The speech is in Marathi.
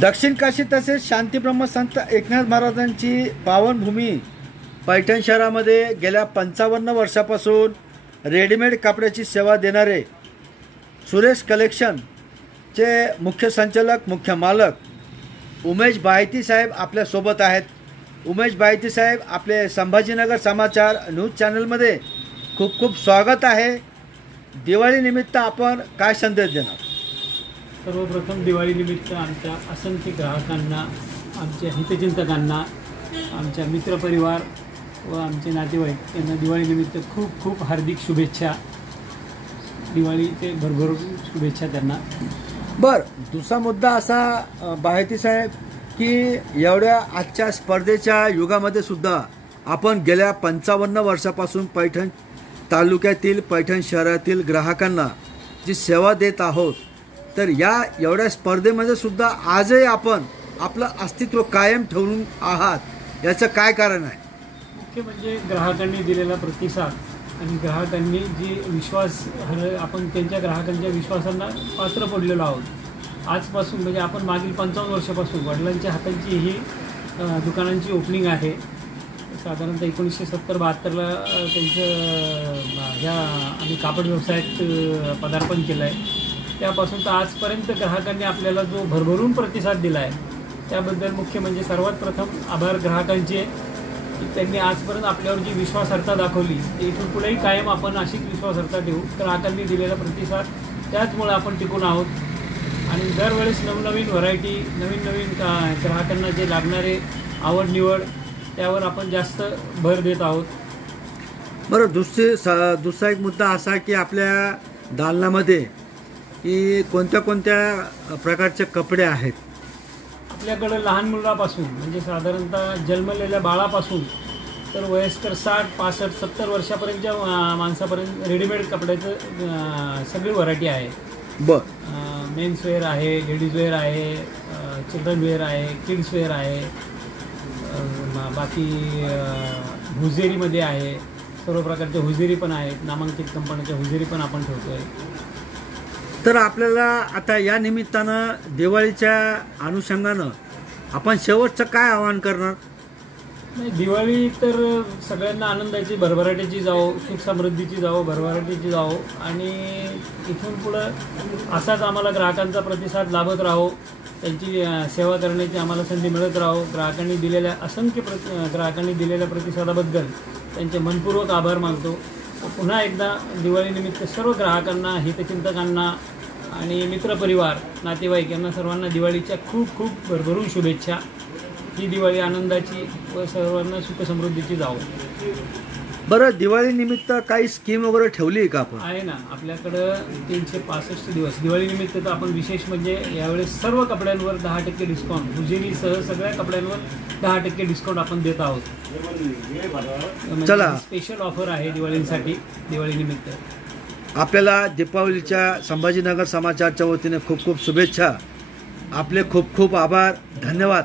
दक्षिण काशी तसेच शांतीब्रह्म संत एकनाथ महाराजांची पावनभूमी पैठण शहरामध्ये गेल्या 55 वर्षापासून रेडीमेड कपड्याची सेवा देणारे सुरेश कलेक्शनचे मुख्य संचालक मुख्य मालक उमेश बायती साहेब आपल्या सोबत आहेत। उमेश बायती साहेब, आपले संभाजीनगर समाचार न्यूज चॅनलमध्ये खूप खूप स्वागत आहे। दिवाळीनिमित्त आपण काय संदेश देणार? सर्वप्रथम दिवाळीनिमित्त आमच्या असंख्य ग्राहकांना, आमच्या हितचिंतकांना, आमच्या मित्रपरिवार व आमचे नातेवाईक यांना दिवाळीनिमित्त खूप खूप हार्दिक शुभेच्छा। दिवाळीचे भरभरून शुभेच्छा त्यांना। दुसरा मुद्दा असा बायती साहेब की एवढ्या आजच्या स्पर्धेच्या युगामध्ये सुद्धा आपण गेल्या 55 वर्षापासून पैठण तालुक्यातील पैठण शहरातील ग्राहकांना जी सेवा देत आहोत, तर या एवढ्या स्पर्धेमध्ये सुद्धा आजही आपण आपलं अस्तित्व कायम ठेवून आहात, याचं काय कारण आहे? मुख्य म्हणजे ग्राहकांनी दिलेला प्रतिसाद आणि ग्राहकांनी जी विश्वास, आपण त्यांच्या ग्राहकांच्या विश्वासांना पात्र पडलेलो आहोत। आजपासून म्हणजे आपण मागील 55 वर्षापासून वडिलांच्या हातांची ही दुकानांची ओपनिंग आहे। साधारणतः 1970-72ला त्यांचं ह्या आम्ही कापड व्यवसायात पदार्पण केलं आहे। त्यापासून तर आजपर्यंत ग्राहकांनी आपल्याला जो भरभरून प्रतिसाद दिला आहे, त्याबद्दल मुख्य म्हणजे सर्वात प्रथम आभार ग्राहकांचे की त्यांनी आजपर्यंत आपल्यावर जी विश्वासार्हता दाखवली, इथून पुढेही कायम आपण अशीच विश्वासार्हता ठेवू। ग्राहकांनी दिलेला प्रतिसाद त्याचमुळे आपण टिकून आहोत आणि दरवेळेस नवनवीन व्हरायटी, नवीन ग्राहकांना जे लागणारे आवड निवड, त्यावर आपण जास्त भर देत आहोत। दुसरा एक मुद्दा असा की आपल्या दालनामध्ये की कोणत्या कोणत्या प्रकारचे कपडे आहेत? आपल्याकडे लहान मुलापासून म्हणजे साधारणतः जन्मलेल्या बाळापासून तर वयस्कर 60, 65, 70 वर्षापर्यंतच्या माणसापर्यंत रेडीमेड कपड्याचं सगळी व्हरायटी आहे। मेन्स वेअर आहे, लेडीज वेअर आहे, चिल्ड्रन वेअर आहे, किड्स वेअर आहे, बाकी हुजेरीमध्ये आहे, सर्व प्रकारच्या हुजेरी पण आहेत, नामांकित कंपन्यांच्या हुजेरी पण आपण ठेवतो आहे। तर आपल्याला आता या निमित्तानं दिवाळीच्या अनुषंगानं आपण शेवटचं काय आवाहन करणार? दिवाळी तर सगळ्यांना आनंदाची, भरभराटीची जावो, सुख समृद्धीची जावो, भरभराटीची जावो आणि इथून पुढं असाच आम्हाला ग्राहकांचा प्रतिसाद लाभत राहो, त्यांची सेवा करण्याची आम्हाला संधी मिळत राहो। ग्राहकांनी दिलेल्या असंख्य ग्राहकांनी दिलेल्या प्रतिसादाबद्दल त्यांचे मनपूर्वक आभार मानतो। पुन्हा एकदा दिवाळीनिमित्त सर्व ग्राहकांना, हितचिंतकांना आणि मित्रपरिवार, नातेवाईक यांना सर्वांना दिवाळीच्या खूप खूप भरभरून शुभेच्छा। ही दिवाळी आनंदाची व सर्वांना सुखसमृद्धीची जावो। दिवाळीनिमित्त काही स्कीम वगैरे ठेवली आहे का आपण? आहे ना, आपल्याकडं 365 दिवस दिवाळीनिमित्त तर आपण विशेष म्हणजे यावेळेस सर्व कपड्यांवर 10% डिस्काउंट, हुजेरीसह सगळ्या कपड्यांवर 10% डिस्काउंट आपण देत आहोत। चला, स्पेशल ऑफर आहे दिवाळीसाठी, दिवाळीनिमित्त। आपल्याला दीपावलीच्या संभाजीनगर समाचारच्या वतीने खूप खूप शुभेच्छा। आपले खूप खूप आभार, धन्यवाद।